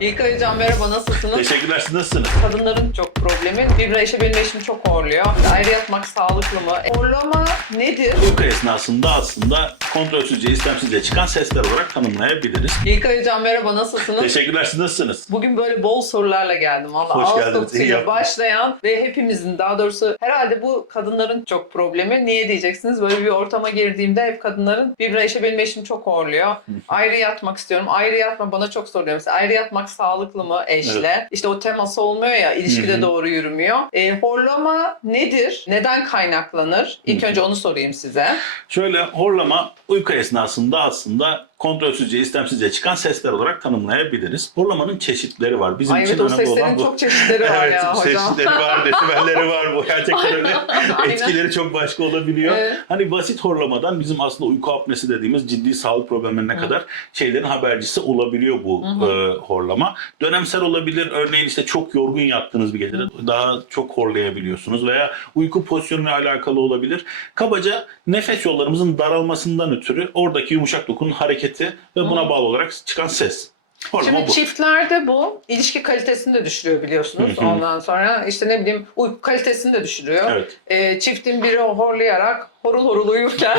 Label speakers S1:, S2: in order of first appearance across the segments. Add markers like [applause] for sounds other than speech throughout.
S1: İlkay Hocam merhaba nasılsınız?
S2: Teşekkürler siz nasılsınız?
S1: Kadınların çok problemi. Bir eşe benim eşim çok horluyor. Ayrı yatmak sağlıklı mı? Horlama nedir?
S2: Uyku esnasında aslında kontrolsüzce, istemsizce çıkan sesler olarak tanımlayabiliriz.
S1: İlkay Hocam merhaba nasılsınız?
S2: Teşekkürler siz nasılsınız?
S1: Bugün böyle bol sorularla geldim. Valla
S2: Hoş
S1: ağız
S2: geldiniz, iyi yaptınız.
S1: başlayan ve hepimizin daha doğrusu herhalde bu kadınların çok problemi. Niye diyeceksiniz? Böyle bir ortama girdiğimde hep kadınların bir eşe benim eşim çok horluyor. ayrı yatmak istiyorum. Ayrı yatma bana çok soruyor. Mesela ayrı yatmak sağlıklı mı eşle? İşte o teması olmuyor ya ilişkide
S2: Hı hı.
S1: doğru yürümüyor. E, horlama nedir? Neden kaynaklanır? İlk önce onu sorayım size.
S2: Şöyle horlama uyku esnasında aslında kontrolsüzce, istemsizce çıkan sesler olarak tanımlayabiliriz. Horlamanın çeşitleri var. Bizim
S1: Ay
S2: için
S1: evet
S2: önemli olan bu.
S1: çok çeşitleri var [laughs]
S2: evet,
S1: ya hocam.
S2: çeşitleri var, desibelleri var. Bu gerçekten öyle. [laughs] Etkileri çok başka olabiliyor.
S1: Evet.
S2: Hani basit horlamadan bizim aslında uyku apnesi dediğimiz ciddi sağlık problemlerine kadar şeylerin habercisi olabiliyor bu e, horlama. Dönemsel olabilir. Örneğin işte çok yorgun yattığınız bir gecede daha çok horlayabiliyorsunuz veya uyku pozisyonuyla alakalı olabilir. Kabaca nefes yollarımızın daralmasından ötürü oradaki yumuşak dokunun hareketi ve buna bağlı olarak çıkan ses. Horlama
S1: Şimdi
S2: bu.
S1: çiftlerde bu ilişki kalitesini de düşürüyor biliyorsunuz.
S2: Hı hı.
S1: Ondan sonra işte ne bileyim uyku kalitesini de düşürüyor.
S2: Evet.
S1: Ee, çiftin biri horlayarak horul horul uyurken [laughs]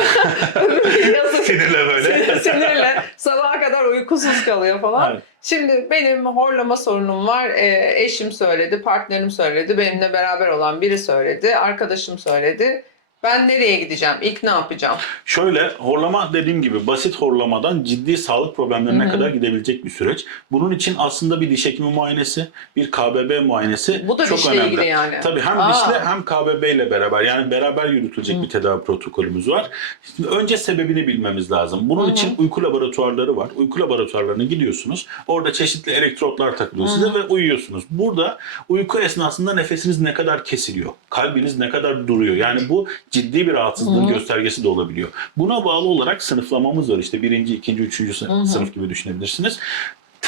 S1: [laughs] yazık
S2: Sinirle böyle.
S1: sinirle sabaha kadar uykusuz kalıyor falan.
S2: Evet.
S1: Şimdi benim horlama sorunum var. Ee, eşim söyledi, partnerim söyledi, benimle beraber olan biri söyledi, arkadaşım söyledi. Ben nereye gideceğim? İlk ne yapacağım?
S2: Şöyle horlama dediğim gibi basit horlamadan ciddi sağlık problemlerine
S1: Hı hı.
S2: kadar gidebilecek bir süreç. Bunun için aslında bir diş hekimi muayenesi, bir KBB muayenesi
S1: Bu da
S2: çok önemli.
S1: ilgili yani.
S2: Tabii hem
S1: Aa.
S2: dişle hem KBB ile beraber yani beraber yürütülecek bir tedavi protokolümüz var. Şimdi önce sebebini bilmemiz lazım. Bunun
S1: Hı hı.
S2: için uyku laboratuvarları var. Uyku laboratuvarlarına gidiyorsunuz. Orada çeşitli elektrotlar takılıyor
S1: Hı
S2: size ve uyuyorsunuz. Burada uyku esnasında nefesiniz ne kadar kesiliyor? Kalbiniz ne kadar duruyor? Yani bu ciddi bir rahatsızlığın
S1: Hı hı.
S2: göstergesi de olabiliyor. Buna bağlı olarak sınıflamamız var. İşte birinci, ikinci, üçüncü sı-
S1: Hı hı.
S2: sınıf gibi düşünebilirsiniz.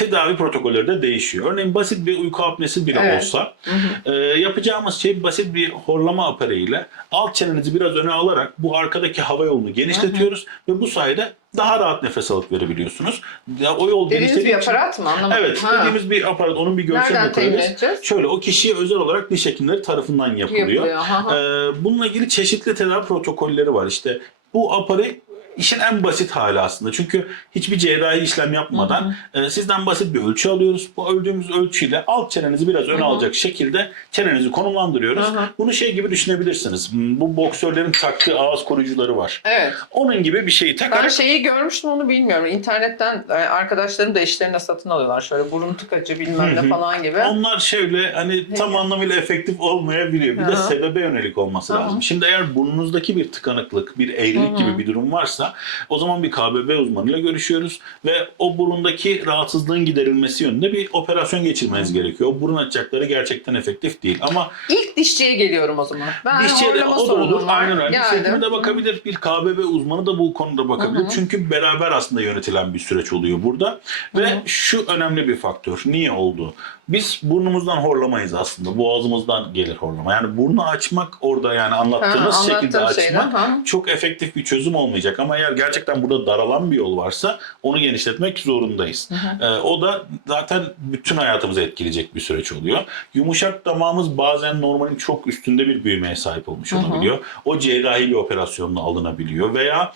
S2: Tedavi protokolleri de değişiyor. Örneğin basit bir uyku apnesi bile
S1: Evet.
S2: olsa
S1: Hı hı.
S2: e, yapacağımız şey basit bir horlama apareyiyle alt çenenizi biraz öne alarak bu arkadaki hava yolunu genişletiyoruz ve bu sayede daha rahat nefes alıp verebiliyorsunuz. Ya o yol
S1: Dediğiniz bir aparat mı? Anlamadım.
S2: Evet,
S1: Ha.
S2: dediğimiz bir aparat. Onun bir görselini
S1: edeceğiz?
S2: Şöyle o kişiye özel olarak diş hekimleri tarafından yapılıyor.
S1: Yapılıyor. Ha, ha.
S2: Ee, bununla ilgili çeşitli tedavi protokolleri var. İşte bu aparey işin en basit hali aslında. Çünkü hiçbir cerrahi işlem yapmadan e, sizden basit bir ölçü alıyoruz. Bu öldüğümüz ölçüyle alt çenenizi biraz öne alacak şekilde çenenizi konumlandırıyoruz. Bunu şey gibi düşünebilrsiniz. Hmm, Bu boksörlerin taktığı ağız koruyucuları var.
S1: Evet.
S2: Onun gibi bir şeyi
S1: Ben
S2: takarak
S1: şeyi görmüştüm onu bilmiyorum. İnternetten e, arkadaşlarım da eşlerine satın alıyorlar. Şöyle burun tıkacı bilmem
S2: Hı hı.
S1: ne falan gibi.
S2: Onlar şöyle hani tam anlamıyla efektif olmayabiliyor. Bir de sebebe yönelik olması
S1: hı.
S2: lazım. Şimdi eğer burnunuzdaki bir tıkanıklık, bir eğrilik gibi bir durum varsa o zaman bir KBB uzmanıyla görüşüyoruz ve o burundaki rahatsızlığın giderilmesi yönünde bir operasyon geçirmeniz gerekiyor. O burun açacakları gerçekten efektif değil. Ama
S1: İlk dişçiye geliyorum o zaman. Ben
S2: dişçiye de o da olur. Aynen öyle. Hekimi de bakabilir. Bir KBB uzmanı da bu konuda bakabilir.
S1: Hı hı.
S2: Çünkü beraber aslında yönetilen bir süreç oluyor burada. Ve
S1: Hı hı.
S2: şu önemli bir faktör. Niye oldu? Biz burnumuzdan horlamayız aslında. Boğazımızdan gelir horlama. Yani burnu açmak orada yani
S1: Ha,
S2: anlattığımız şekilde açmak
S1: şeyden, ha.
S2: çok efektif bir çözüm olmayacak. Ama eğer gerçekten burada daralan bir yol varsa onu genişletmek zorundayız. Ee, o da zaten bütün hayatımızı etkileyecek bir süreç oluyor. Yumuşak damağımız bazen normalin çok üstünde bir büyümeye sahip olmuş
S1: Hı hı.
S2: olabiliyor. O cerrahi bir operasyonla alınabiliyor veya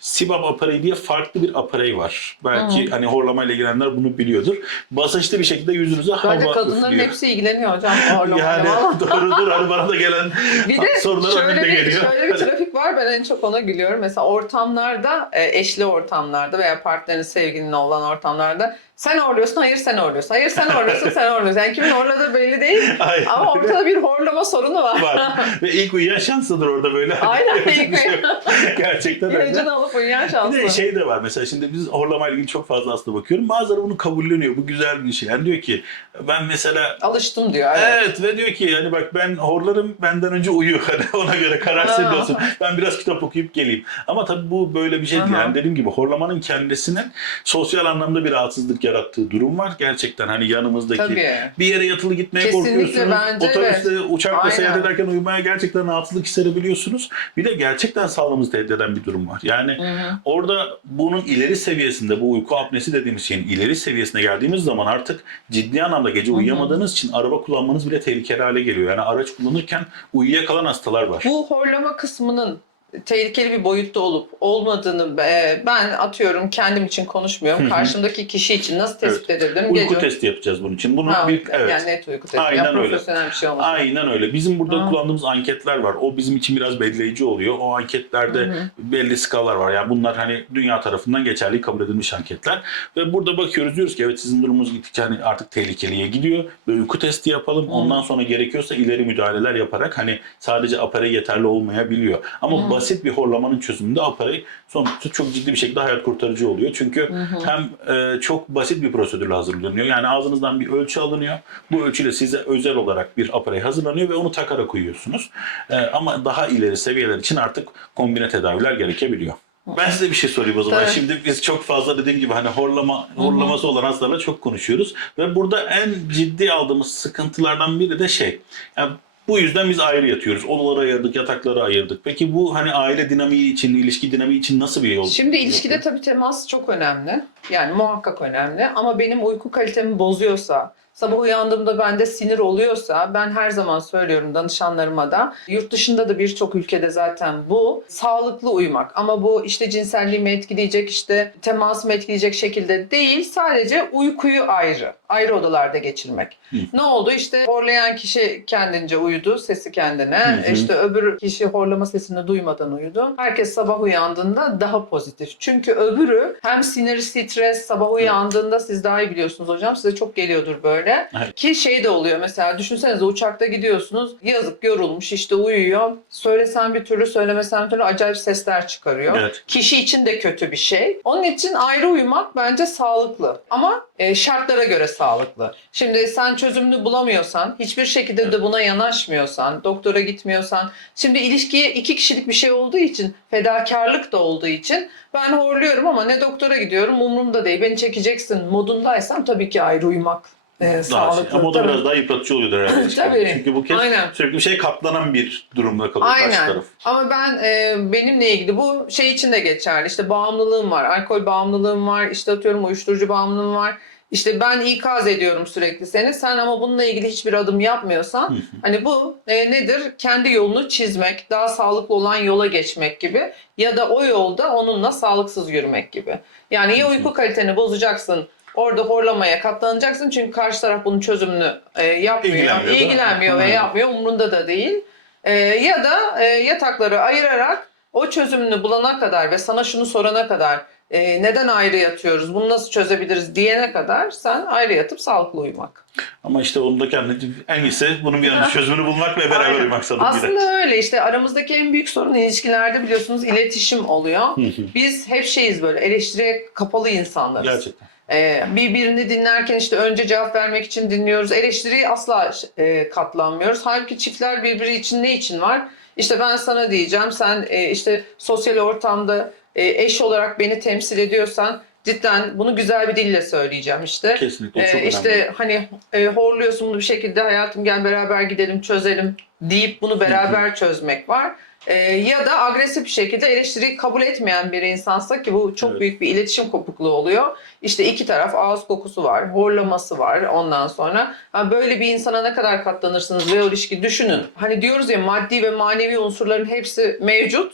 S2: Sibab apareyi diye farklı bir aparey var. Belki
S1: Hı.
S2: hani horlamayla ilgilenenler bunu biliyordur. Basınçlı bir şekilde yüzünüze hava
S1: kadınların
S2: üflüyor.
S1: hepsi ilgileniyor hocam horlamayla.
S2: Yani [laughs] doğrudur. Hani bana da gelen
S1: Bir de
S2: sorular
S1: şöyle bir,
S2: geliyor.
S1: şöyle bir trafik var ben en çok ona gülüyorum. Mesela ortamlarda, e, eşli ortamlarda veya partnerin sevgilinin olan ortamlarda sen horluyorsun, hayır sen horluyorsun. Hayır sen horluyorsun, sen horluyorsun. Yani kimin horladığı belli değil. [laughs]
S2: Aynen
S1: Ama ortada bir horlama sorunu var.
S2: var. [laughs] Ve ilk uyuyan şanslıdır orada böyle.
S1: Aynen,
S2: Yapacak
S1: ilk
S2: bir şey. [laughs] Gerçekten öyle.
S1: İlacını alıp uyuyan
S2: Bir
S1: şanslı.
S2: de şey de var mesela şimdi biz horlamayla ilgili çok fazla hasta bakıyorum. Bazıları bunu kabulleniyor. Bu güzel bir şey. Yani diyor ki ben mesela
S1: Alıştım diyor. Evet.
S2: Evet ve diyor ki hani bak ben horlarım benden önce uyu hani ona göre karar senin olsun. Ben biraz kitap okuyup geleyim. Ama tabii bu böyle bir şey değil. Yani dediğim gibi horlamanın kendisinin sosyal anlamda bir rahatsızlık yarattığı durum var. Gerçekten hani yanımızdaki
S1: Tabii.
S2: bir yere yatılı gitmeye
S1: Kesinlikle
S2: korkuyorsunuz.
S1: bence
S2: Otobüste, uçakla
S1: Aynen.
S2: seyahat ederken uyumaya gerçekten rahatsızlık hissedebiliyorsunuz. Bir de gerçekten sağlığımızı tehdit eden bir durum var. Yani
S1: Hı hı.
S2: orada bunun ileri seviyesinde bu uyku apnesi dediğimiz şeyin ileri seviyesine geldiğimiz zaman artık ciddi anlamda gece uyuyamadığınız için araba kullanmanız bile tehlikeli hale geliyor. Yani araç kullanırken uyuyakalan hastalar var.
S1: Bu horlama kısmının tehlikeli bir boyutta olup olmadığını e, ben atıyorum kendim için konuşmuyorum.
S2: Hı hı.
S1: Karşımdaki kişi için nasıl tespit edebilirim?
S2: Uyku
S1: Gece-
S2: testi yapacağız bunun için. Bunu
S1: Ha,
S2: bir evet.
S1: Yani net uyku testi.
S2: Aynen
S1: ya,
S2: öyle.
S1: bir şey olmaz.
S2: Aynen öyle. Bizim burada
S1: Ha.
S2: kullandığımız anketler var. O bizim için biraz belirleyici oluyor. O anketlerde
S1: Hı hı.
S2: belli skalalar var. Yani bunlar hani dünya tarafından geçerli kabul edilmiş anketler. Ve burada bakıyoruz diyoruz ki evet sizin durumunuz gittikçe hani artık tehlikeliye gidiyor. Ve uyku testi yapalım.
S1: Hı.
S2: Ondan sonra gerekiyorsa ileri müdahaleler yaparak hani sadece apare yeterli olmayabiliyor. Ama
S1: Hı.
S2: Basit bir horlamanın çözümünde apare sonuçta çok ciddi bir şekilde hayat kurtarıcı oluyor. Çünkü
S1: Hı hı.
S2: hem e, çok basit bir prosedürle hazırlanıyor. Yani ağzınızdan bir ölçü alınıyor. Bu ölçüyle size özel olarak bir aparey hazırlanıyor ve onu takarak uyuyorsunuz. E, ama daha ileri seviyeler için artık kombine tedaviler gerekebiliyor. Ben size bir şey sorayım o zaman.
S1: Tabii.
S2: Şimdi biz çok fazla dediğim gibi hani horlama horlaması olan hastalarla çok konuşuyoruz ve burada en ciddi aldığımız sıkıntılardan biri de şey. Yani bu yüzden biz ayrı yatıyoruz. Odaları ayırdık, yatakları ayırdık. Peki bu hani aile dinamiği için, ilişki dinamiği için nasıl bir yol?
S1: Şimdi ilişkide tabii temas çok önemli. Yani muhakkak önemli. Ama benim uyku kalitemi bozuyorsa, sabah uyandığımda bende sinir oluyorsa ben her zaman söylüyorum danışanlarıma da yurt dışında da birçok ülkede zaten bu sağlıklı uyumak. Ama bu işte cinselliğimi etkileyecek işte temasımı etkileyecek şekilde değil sadece uykuyu ayrı. Ayrı odalarda geçirmek.
S2: Hı.
S1: Ne oldu? İşte horlayan kişi kendince uyudu, sesi kendine.
S2: Hı hı.
S1: İşte öbür kişi horlama sesini duymadan uyudu. Herkes sabah uyandığında daha pozitif. Çünkü öbürü hem sinir, stres, sabah uyandığında siz daha iyi biliyorsunuz hocam. Size çok geliyordur böyle.
S2: Evet.
S1: Ki şey de oluyor mesela düşünsenize uçakta gidiyorsunuz. Yazık yorulmuş işte uyuyor. Söylesen bir türlü söylemesen bir türlü acayip sesler çıkarıyor.
S2: Evet.
S1: Kişi için de kötü bir şey. Onun için ayrı uyumak bence sağlıklı. Ama e, şartlara göre sağlıklı. Şimdi sen çözümünü bulamıyorsan, hiçbir şekilde de buna yanaşmıyorsan, doktora gitmiyorsan. Şimdi ilişkiye iki kişilik bir şey olduğu için, fedakarlık da olduğu için ben horluyorum ama ne doktora gidiyorum umurumda değil. Beni çekeceksin modundaysam tabii ki ayrı uyumak e,
S2: Daha şey.
S1: sağlıklı.
S2: Ama o da
S1: Tabii.
S2: biraz daha yıpratıcı oluyordur herhalde. [laughs]
S1: Tabii.
S2: Çünkü bu kez
S1: Aynen.
S2: sürekli bir şey katlanan bir durumda kalıyor karşı
S1: Aynen.
S2: taraf.
S1: Ama ben e, benimle ilgili bu şey için de geçerli. İşte bağımlılığım var, alkol bağımlılığım var, işte atıyorum uyuşturucu bağımlılığım var. İşte ben ikaz ediyorum sürekli seni. Sen ama bununla ilgili hiçbir adım yapmıyorsan hani bu e, nedir? Kendi yolunu çizmek, daha sağlıklı olan yola geçmek gibi ya da o yolda onunla sağlıksız yürümek gibi. Yani ya uyku kaliteni bozacaksın, orada horlamaya katlanacaksın çünkü karşı taraf bunun çözümünü e, yapmıyor,
S2: İlgilenmiyor
S1: ilgilenmiyor ve yapmıyor, umurunda da değil. Ee, ya da e, yatakları ayırarak o çözümünü bulana kadar ve sana şunu sorana kadar e, neden ayrı yatıyoruz, bunu nasıl çözebiliriz diyene kadar sen ayrı yatıp sağlıklı uyumak.
S2: Ama işte onun da kendi en iyisi bunun bir an önce çözümünü bulmak ve beraber
S1: Aynen.
S2: uyumak sanırım.
S1: Aslında öyle işte aramızdaki en büyük sorun ilişkilerde biliyorsunuz iletişim oluyor. Biz hep şeyiz böyle eleştiriye kapalı insanlarız.
S2: Gerçekten.
S1: Ee, birbirini dinlerken işte önce cevap vermek için dinliyoruz. Eleştiriye asla e, katlanmıyoruz. Halbuki çiftler birbiri için ne için var? İşte ben sana diyeceğim, sen e, işte sosyal ortamda eş olarak beni temsil ediyorsan cidden bunu güzel bir dille söyleyeceğim işte.
S2: Kesinlikle
S1: Ee,
S2: çok önemli.
S1: işte hani e, horluyorsun bunu bir şekilde hayatım gel beraber gidelim çözelim deyip bunu beraber çözmek var. Ee, ya da agresif bir şekilde eleştiriyi kabul etmeyen bir insansa ki bu çok
S2: Evet.
S1: büyük bir iletişim kopukluğu oluyor. İşte iki taraf ağız kokusu var, horlaması var ondan sonra. Ha, böyle bir insana ne kadar katlanırsınız ve o ilişki düşünün. Hani diyoruz ya maddi ve manevi unsurların hepsi mevcut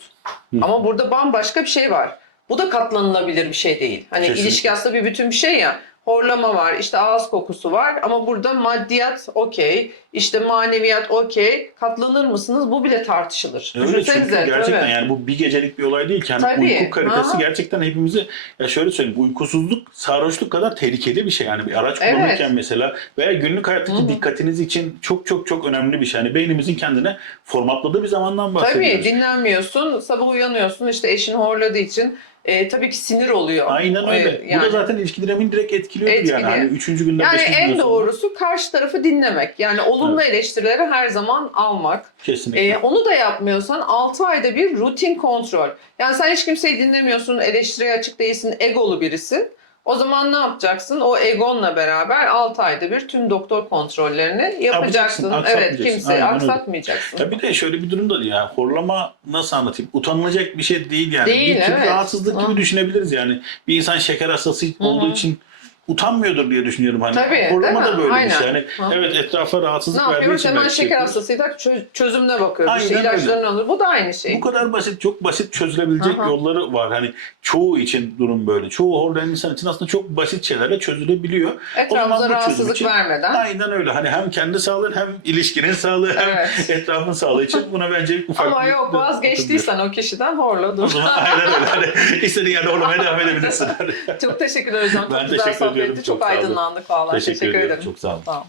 S1: ama burada bambaşka bir şey var. Bu da katlanılabilir bir şey değil. Hani
S2: Kesinlikle.
S1: ilişki aslında bir bütün bir şey ya. Horlama var, işte ağız kokusu var ama burada maddiyat okey, işte maneviyat okey. Katlanır mısınız? Bu bile tartışılır.
S2: Öyle çünkü
S1: Düşünsenize,
S2: gerçekten
S1: tabii.
S2: yani bu bir gecelik bir olay değil ki. Yani
S1: Tabii.
S2: uyku kalitesi
S1: Aha.
S2: gerçekten hepimizi ya şöyle söyleyeyim uykusuzluk sarhoşluk kadar tehlikeli bir şey. Yani bir araç
S1: Evet.
S2: kullanırken mesela veya günlük hayattaki
S1: Hı hı.
S2: dikkatiniz için çok çok çok önemli bir şey. Yani beynimizin kendine formatladığı bir zamandan bahsediyoruz.
S1: Tabii dinlenmiyorsun, sabah uyanıyorsun işte eşin horladığı için e, tabii ki sinir oluyor.
S2: Aynen öyle.
S1: E,
S2: Bu da
S1: yani.
S2: zaten ilişki dinamiğini direkt etkiliyordur
S1: Etkiliyor.
S2: yani. Hani üçüncü günden
S1: Yani
S2: beşinci
S1: en
S2: günden sonra.
S1: doğrusu karşı tarafı dinlemek. Yani olumlu eleştirileri her zaman almak.
S2: Kesinlikle.
S1: Ee, onu da yapmıyorsan 6 ayda bir rutin kontrol. Yani sen hiç kimseyi dinlemiyorsun, eleştiriye açık değilsin, egolu birisin. O zaman ne yapacaksın? O egonla beraber 6 ayda bir tüm doktor kontrollerini yapacaksın.
S2: Yapacaksın,
S1: Evet,
S2: aksatmayacaksın.
S1: kimseyi
S2: Aynen öyle.
S1: aksatmayacaksın.
S2: Ya bir de şöyle bir durum da yani horlama nasıl anlatayım? Utanılacak bir şey değil yani.
S1: Değil,
S2: bir
S1: evet.
S2: rahatsızlık gibi
S1: Hı.
S2: düşünebiliriz yani. Bir insan şeker hastası olduğu
S1: hı.
S2: için utanmıyordur diye düşünüyorum hani.
S1: Tabii, değil
S2: da böyle bir
S1: Aynen.
S2: şey. Yani
S1: Hı.
S2: evet etrafa
S1: Ne
S2: rahatsızlık verdiği
S1: yapıyoruz?
S2: için
S1: Hemen
S2: belki
S1: şeker
S2: yapıyoruz.
S1: hastasıysak çö- çözümüne bakıyoruz.
S2: Aynen
S1: İşte ilaçlarını alır. Bu da aynı şey.
S2: Bu kadar basit, çok basit çözülebilecek
S1: Aha.
S2: yolları var. Hani çoğu için durum böyle. Çoğu horlayan insan için aslında çok basit şeylerle çözülebiliyor. O
S1: Etrafımıza rahatsızlık
S2: için-
S1: vermeden.
S2: Aynen öyle. Hani hem kendi sağlığın hem ilişkinin sağlığı hem
S1: Evet.
S2: etrafın sağlığı için buna bence ufak
S1: Ama
S2: bir-
S1: yok vazgeçtiysen o kişiden horla
S2: O
S1: dur.
S2: zaman aynen öyle. Hani [laughs] istediğin yerde horlamaya devam edebilirsin.
S1: Çok teşekkür ederim. Çok
S2: Ben teşekkür ediyorum.
S1: Çok,
S2: Çok
S1: aydınlandık vallahi.
S2: Teşekkür,
S1: Teşekkür,
S2: ederim. Çok sağ olun.
S1: Ol.